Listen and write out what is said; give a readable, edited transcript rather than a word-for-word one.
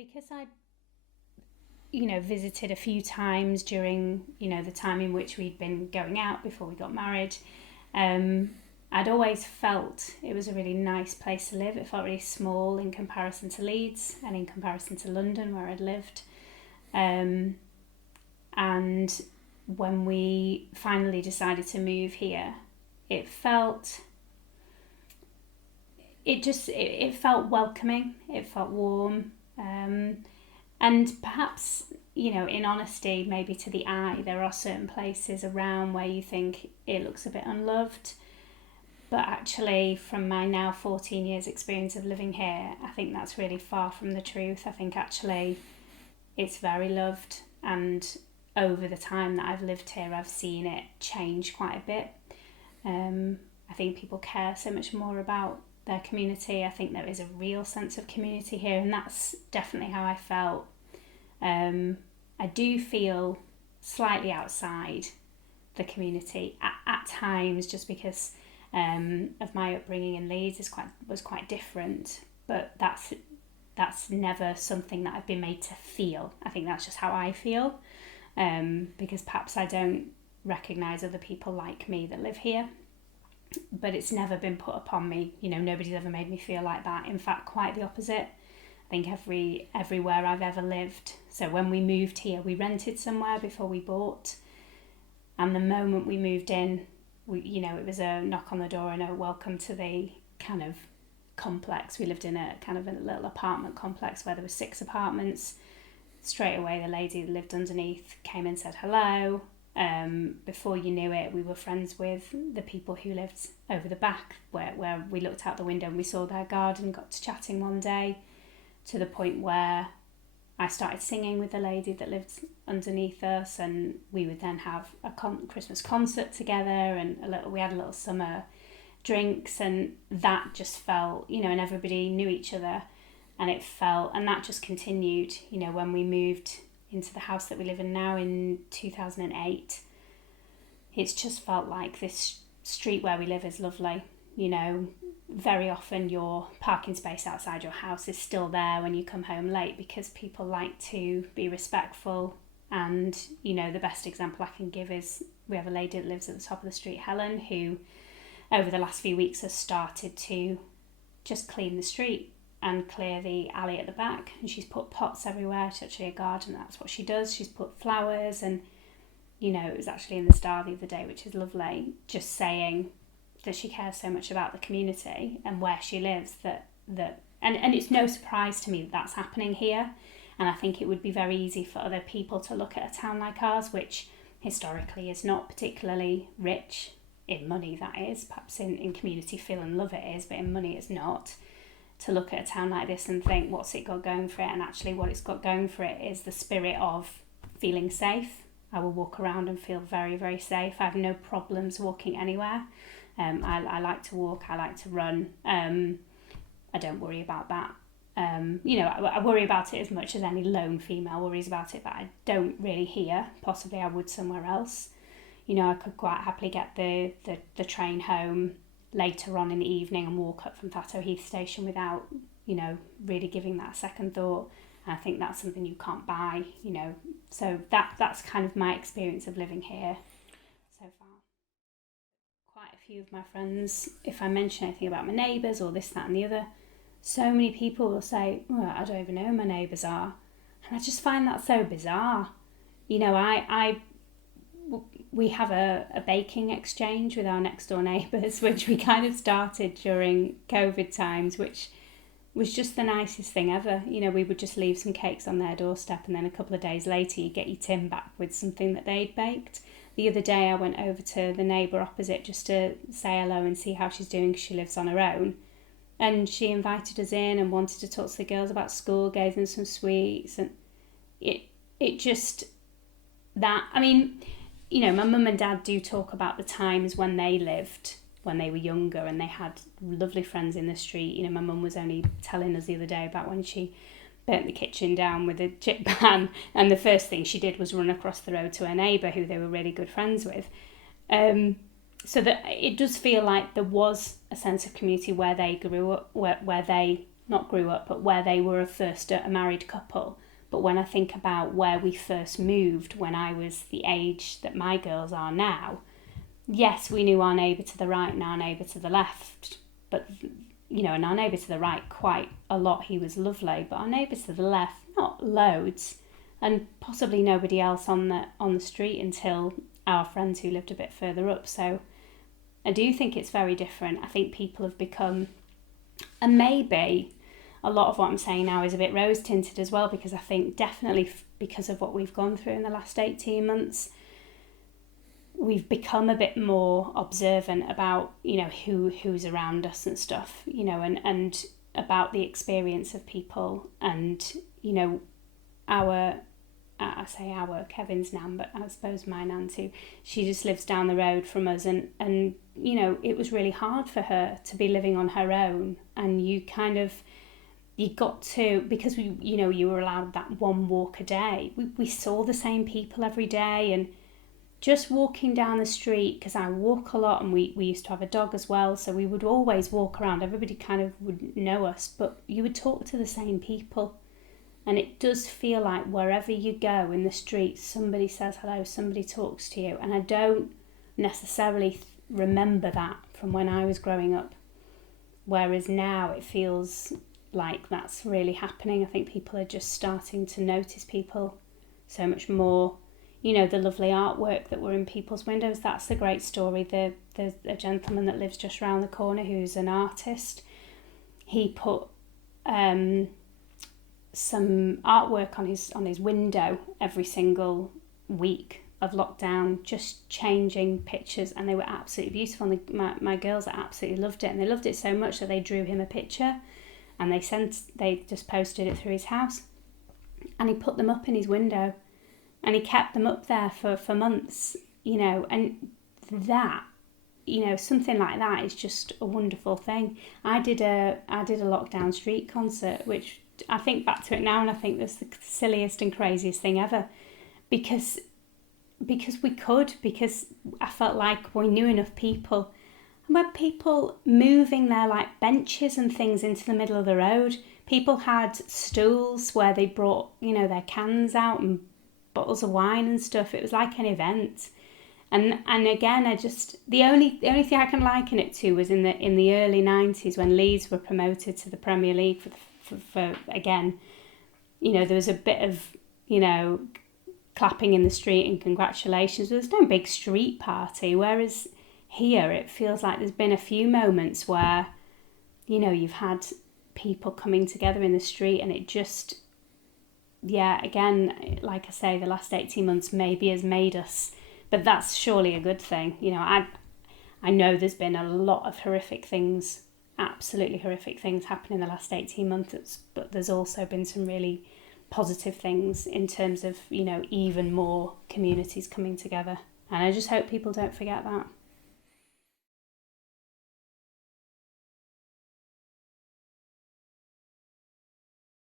because I, visited a few times during, the time in which we'd been going out before we got married. Um, I'd always felt it was a really nice place to live. It felt really small in comparison to Leeds and in comparison to London, where I'd lived. Um, and when we finally decided to move here, it felt it felt welcoming. It felt warm. And perhaps, in honesty, maybe to the eye, there are certain places around where you think it looks a bit unloved. But actually, from my now 14 years experience of living here, I think that's really far from the truth. I think actually it's very loved. And over the time that I've lived here, I've seen it change quite a bit. I think people care so much more about their community. I think there is a real sense of community here, and that's definitely how I felt. I do feel slightly outside the community at times, just because of my upbringing in Leeds was quite different. But that's never something that I've been made to feel. I think that's just how I feel, because perhaps I don't recognise other people like me that live here. But it's never been put upon me. Nobody's ever made me feel like that. In fact, quite the opposite. I think everywhere I've ever lived. So when we moved here, we rented somewhere before we bought, and the moment we moved in, it was a knock on the door and a welcome to the kind of complex. We lived in a kind of a little apartment complex where there were 6 apartments. Straight away, the lady that lived underneath came and said hello. Before you knew it, we were friends with the people who lived over the back, where we looked out the window and we saw their garden, got to chatting one day, to the point where I started singing with the lady that lived underneath us, and we would then have a Christmas concert together, and we had a little summer drinks, and that just felt, and everybody knew each other, and that just continued, when we moved into the house that we live in now in 2008. It's just felt like this street where we live is lovely. Very often your parking space outside your house is still there when you come home late, because people like to be respectful. And the best example I can give is we have a lady that lives at the top of the street, Helen, who over the last few weeks has started to just clean the street and clear the alley at the back, and she's put pots everywhere. She's actually a gardener, that's what she does. She's put flowers, and it was actually in the Star the other day, which is lovely, just saying that she cares so much about the community and where she lives, and it's no surprise to me that that's happening here. And I think it would be very easy for other people to look at a town like ours, which historically is not particularly rich in money, that is, perhaps in community feel and love it is, but in money it's not, to look at a town like this and think, what's it got going for it? And actually what it's got going for it is the spirit of feeling safe. I will walk around and feel very, very safe. I have no problems walking anywhere. I like to walk, I like to run. I don't worry about that. I worry about it as much as any lone female worries about it, but I don't really here. Possibly I would somewhere else. I could quite happily get the train home later on in the evening and walk up from Thatto Heath station without, really giving that a second thought. And I think that's something you can't buy, So that's kind of my experience of living here so far. Quite a few of my friends, if I mention anything about my neighbours or this, that and the other, so many people will say, well, I don't even know who my neighbours are. And I just find that so bizarre. We have a baking exchange with our next door neighbours, which we kind of started during COVID times, which was just the nicest thing ever. We would just leave some cakes on their doorstep, and then a couple of days later you get your tin back with something that they'd baked. The other day I went over to the neighbour opposite just to say hello and see how she's doing, because she lives on her own. And she invited us in and wanted to talk to the girls about school, gave them some sweets, and it just, that, I mean, my mum and dad do talk about the times when they were younger and they had lovely friends in the street. My mum was only telling us the other day about when she burnt the kitchen down with a chip pan, and the first thing she did was run across the road to her neighbour who they were really good friends with. So that it does feel like there was a sense of community where they grew up, where they not grew up, but where they were first a married couple. But when I think about where we first moved when I was the age that my girls are now, yes, we knew our neighbour to the right and our neighbour to the left, but and our neighbour to the right quite a lot, he was lovely, but our neighbour to the left, not loads, and possibly nobody else on the street until our friends who lived a bit further up. So I do think it's very different. I think people have become, and maybe a lot of what I'm saying now is a bit rose tinted as well, because I think definitely because of what we've gone through in the last 18 months, we've become a bit more observant about, who's around us and stuff, and about the experience of people. And, I say our, Kevin's nan, but I suppose my nan too, she just lives down the road from us, and it was really hard for her to be living on her own. And you got to, because you were allowed that one walk a day, we saw the same people every day. And just walking down the street, because I walk a lot, and we used to have a dog as well, so we would always walk around. Everybody kind of would know us, but you would talk to the same people. And it does feel like wherever you go in the street, somebody says hello, somebody talks to you. And I don't necessarily remember that from when I was growing up. Whereas now it feels like that's really happening. I think people are just starting to notice people so much more. The lovely artwork that were in people's windows, that's the great story. There's a gentleman that lives just around the corner who's an artist. He put some artwork on his window every single week of lockdown, just changing pictures, and they were absolutely beautiful. And my girls absolutely loved it, and they loved it so much that they drew him a picture, and they just posted it through his house, and he put them up in his window, and he kept them up there for months, and that, something like that is just a wonderful thing. I did a lockdown street concert, which I think back to it now, and I think that's the silliest and craziest thing ever, because I felt like we knew enough people. And we had people moving their benches and things into the middle of the road. People had stools where they brought their cans out and bottles of wine and stuff. It was like an event. And again, the only thing I can liken it to was in the early 90s when Leeds were promoted to the Premier League for again, there was a bit of clapping in the street and congratulations. There's no big street party, whereas here it feels like there's been a few moments where you've had people coming together in the street, and it just, again, like I say, the last 18 months maybe has made us, but that's surely a good thing. I know there's been a lot of horrific things, absolutely horrific things happen in the last 18 months, but there's also been some really positive things in terms of even more communities coming together, and I just hope people don't forget that.